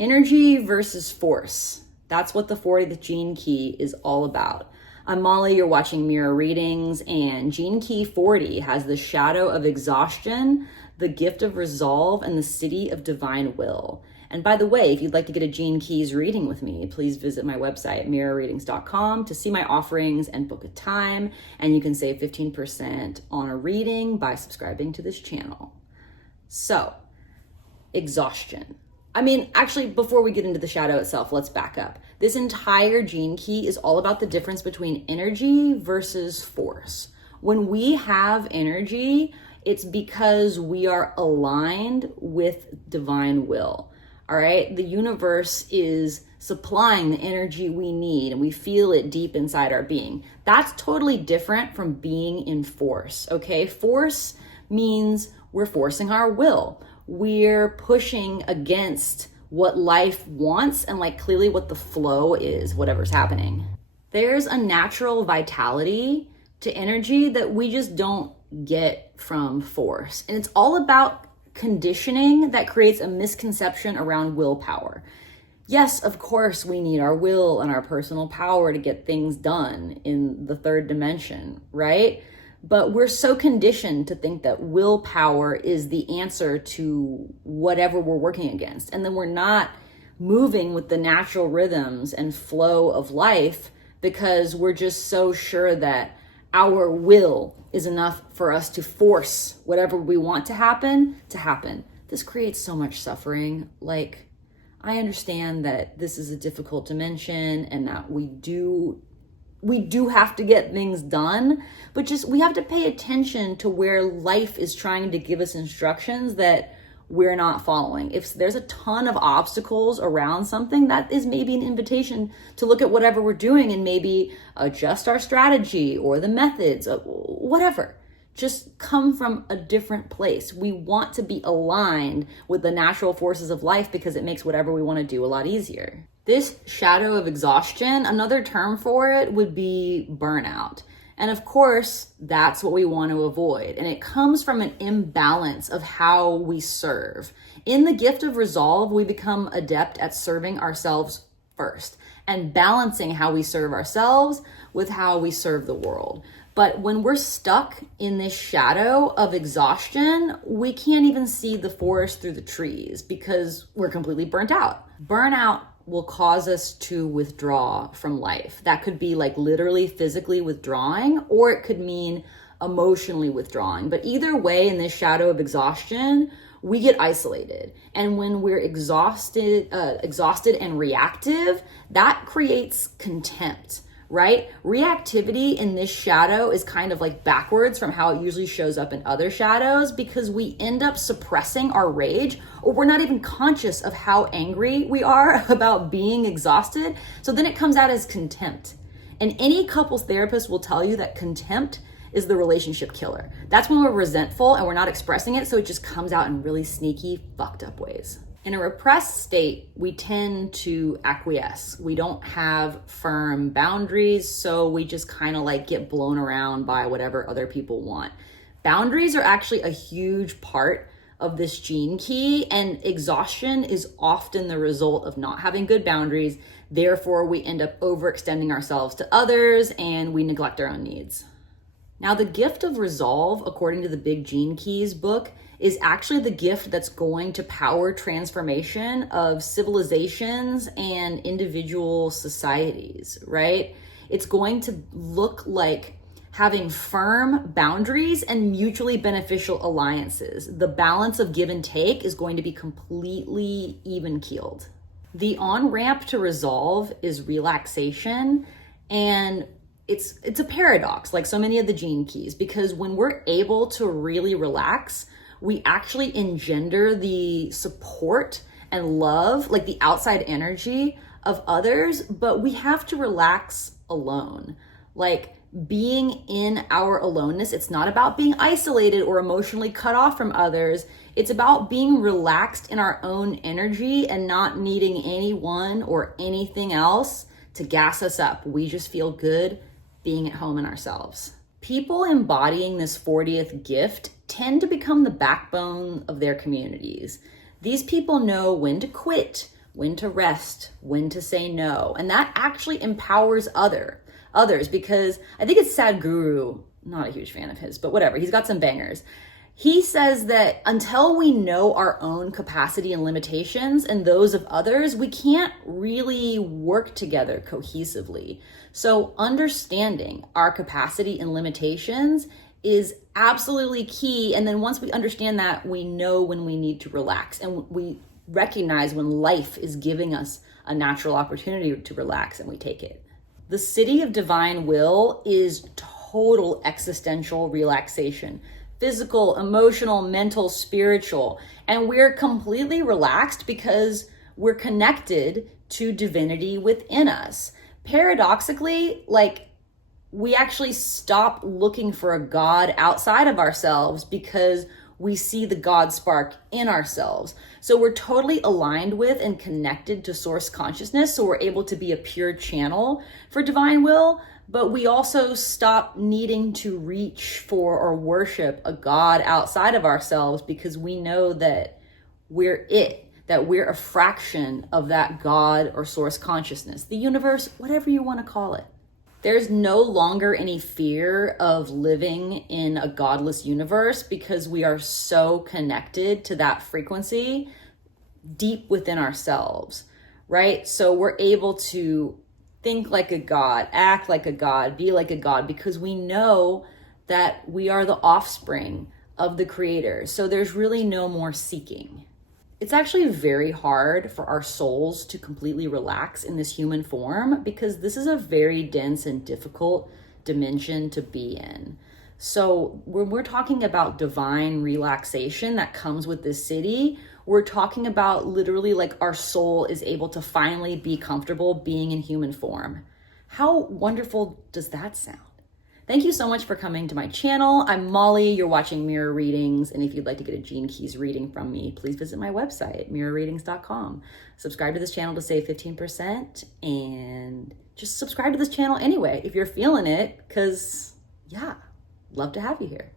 Energy versus force. That's what the 40th gene key is all about. I'm Molly, you're watching Mirror Readings, and Gene Key 40 has the shadow of exhaustion, the gift of resolve, and the Siddhi of divine will. And by the way, if you'd like to get a Gene Keys reading with me, please visit my website, mirrorreadings.com, to see my offerings and book a time. And you can save 15% on a reading by subscribing to this channel. So, exhaustion. Actually, before we get into the shadow itself, let's back up. This entire gene key is all about the difference between energy versus force. When we have energy, it's because we are aligned with divine will. All right, the universe is supplying the energy we need and we feel it deep inside our being. That's totally different from being in force, okay? Force means we're forcing our will. We're pushing against what life wants and clearly what the flow is, whatever's happening. There's a natural vitality to energy that we just don't get from force. And it's all about conditioning that creates a misconception around willpower. Yes, of course, we need our will and our personal power to get things done in the third dimension, right? But we're so conditioned to think that willpower is the answer to whatever we're working against. And then we're not moving with the natural rhythms and flow of life because we're just so sure that our will is enough for us to force whatever we want to happen. This creates so much suffering. I understand that this is a difficult dimension and that we do have to get things done, but just we have to pay attention to where life is trying to give us instructions that we're not following. If there's a ton of obstacles around something, that is maybe an invitation to look at whatever we're doing and maybe adjust our strategy or the methods, whatever. Just come from a different place. We want to be aligned with the natural forces of life because it makes whatever we want to do a lot easier. This shadow of exhaustion, another term for it would be burnout. And of course, that's what we want to avoid. And it comes from an imbalance of how we serve. In the gift of resolve, we become adept at serving ourselves first and balancing how we serve ourselves with how we serve the world. But when we're stuck in this shadow of exhaustion, we can't even see the forest through the trees because we're completely burnt out. Burnout will cause us to withdraw from life. That could be literally physically withdrawing, or it could mean emotionally withdrawing. But either way, in this shadow of exhaustion, we get isolated. And when we're exhausted and reactive, that creates contempt, right? Reactivity in this shadow is kind of backwards from how it usually shows up in other shadows because we end up suppressing our rage, or we're not even conscious of how angry we are about being exhausted. So then it comes out as contempt. And any couples therapist will tell you that contempt is the relationship killer. That's when we're resentful and we're not expressing it, so it just comes out in really sneaky, fucked up ways. In a repressed state, we tend to acquiesce. We don't have firm boundaries, so we just kind of get blown around by whatever other people want. Boundaries are actually a huge part of this gene key, and exhaustion is often the result of not having good boundaries. Therefore, we end up overextending ourselves to others and we neglect our own needs. Now, the gift of resolve, according to the Big Gene Keys book, is actually the gift that's going to power transformation of civilizations and individual societies, right? It's going to look like having firm boundaries and mutually beneficial alliances. The balance of give and take is going to be completely even-keeled. The on-ramp to resolve is relaxation, and it's a paradox, like so many of the gene keys, because when we're able to really relax, we actually engender the support and love, the outside energy of others, but we have to relax alone. Being in our aloneness, it's not about being isolated or emotionally cut off from others. It's about being relaxed in our own energy and not needing anyone or anything else to gas us up. We just feel good being at home in ourselves. People embodying this 40th gift tend to become the backbone of their communities. These people know when to quit, when to rest, when to say no. And that actually empowers others, because I think it's Sadhguru, not a huge fan of his, but whatever, he's got some bangers. He says that until we know our own capacity and limitations and those of others, we can't really work together cohesively. So understanding our capacity and limitations is absolutely key. And then once we understand that, we know when we need to relax, and we recognize when life is giving us a natural opportunity to relax, and we take it. The Siddhi of divine will is total existential relaxation. Physical, emotional, mental, spiritual. And we're completely relaxed because we're connected to divinity within us. Paradoxically, we actually stop looking for a God outside of ourselves because we see the God spark in ourselves. So we're totally aligned with and connected to source consciousness. So we're able to be a pure channel for divine will. But we also stop needing to reach for or worship a God outside of ourselves because we know that we're that we're a fraction of that God or source consciousness, the universe, whatever you want to call it. There's no longer any fear of living in a godless universe because we are so connected to that frequency deep within ourselves, right? So we're able to think like a God, act like a God, be like a God, because we know that we are the offspring of the Creator. So there's really no more seeking. It's actually very hard for our souls to completely relax in this human form because this is a very dense and difficult dimension to be in. So when we're talking about divine relaxation that comes with this Siddhi, we're talking about literally our soul is able to finally be comfortable being in human form. How wonderful does that sound? Thank you so much for coming to my channel. I'm Molly, you're watching Mirror Readings, and if you'd like to get a Gene Keys reading from me, please visit my website, mirrorreadings.com. Subscribe to this channel to save 15%, and just subscribe to this channel anyway if you're feeling it, because love to have you here.